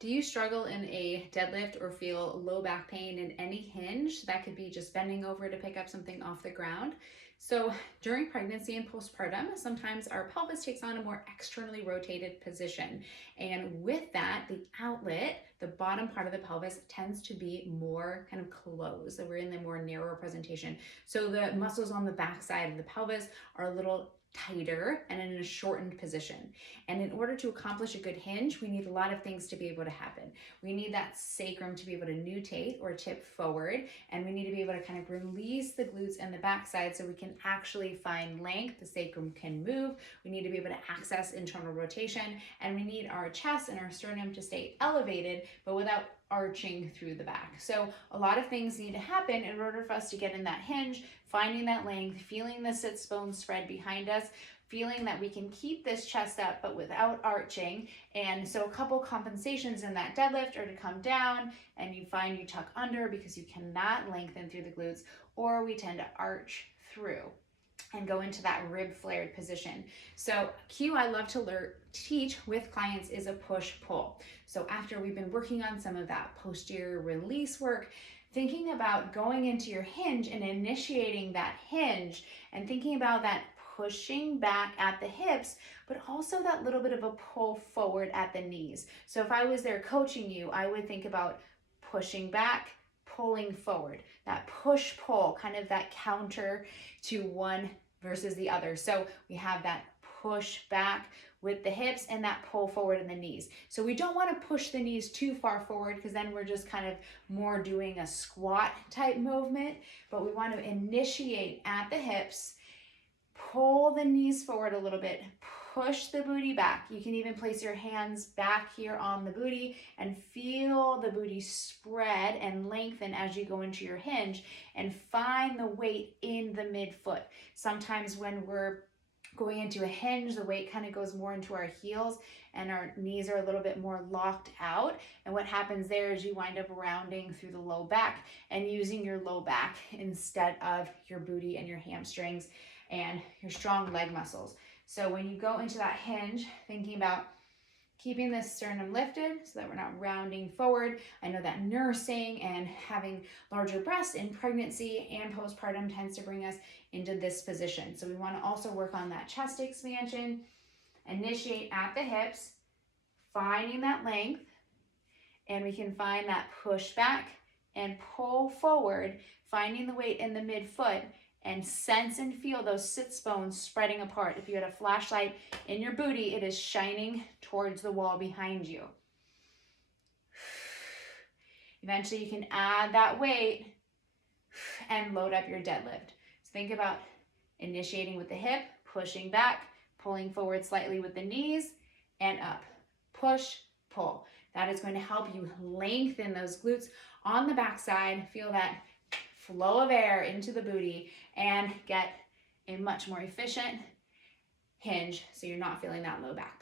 Do you struggle in a deadlift or feel low back pain in any hinge? That could be just bending over to pick up something off the ground. So during pregnancy and postpartum, sometimes our pelvis takes on a more externally rotated position. And with that, the outlet, the bottom part of the pelvis, tends to be more kind of closed. So we're in the more narrow presentation. So the muscles on the back side of the pelvis are a little tighter and in a shortened position. And in order to accomplish a good hinge, we need a lot of things to be able to happen. We need that sacrum to be able to nutate or tip forward, and we need to be able to kind of release the glutes and the backside so we can actually find length. The sacrum can move. We need to be able to access internal rotation, and we need our chest and our sternum to stay elevated, but without arching through the back. So a lot of things need to happen in order for us to get in that hinge, finding that length, feeling the sits bones spread behind us, feeling that we can keep this chest up but without arching. And so a couple compensations in that deadlift are to come down and you find you tuck under because you cannot lengthen through the glutes, or we tend to arch through and go into that rib flared position. So a cue I love to teach with clients is a push-pull. So after we've been working on some of that posterior release work, thinking about going into your hinge and initiating that hinge and thinking about that pushing back at the hips, but also that little bit of a pull forward at the knees. So if I was there coaching you, I would think about pushing back, pulling forward, that push-pull, kind of that counter to one versus the other. So we have that push back with the hips and that pull forward in the knees. So we don't want to push the knees too far forward because then we're just kind of more doing a squat type movement, but we want to initiate at the hips, pull the knees forward a little bit, push the booty back. You can even place your hands back here on the booty and feel the booty spread and lengthen as you go into your hinge, and find the weight in the midfoot. Sometimes when we're going into a hinge, the weight kind of goes more into our heels and our knees are a little bit more locked out. And what happens there is you wind up rounding through the low back and using your low back instead of your booty and your hamstrings and your strong leg muscles. So when you go into that hinge, thinking about keeping the sternum lifted so that we're not rounding forward. I know that nursing and having larger breasts in pregnancy and postpartum tends to bring us into this position. So we want to also work on that chest expansion, initiate at the hips, finding that length, and we can find that push back and pull forward, finding the weight in the midfoot, and sense and feel those sits bones spreading apart. If you had a flashlight in your booty, it is shining towards the wall behind you. Eventually you can add that weight and load up your deadlift. So think about initiating with the hip, pushing back, pulling forward slightly with the knees, and up. Push, pull. That is going to help you lengthen those glutes on the backside, feel that flow of air into the booty, and get a much more efficient hinge so you're not feeling that low back pain.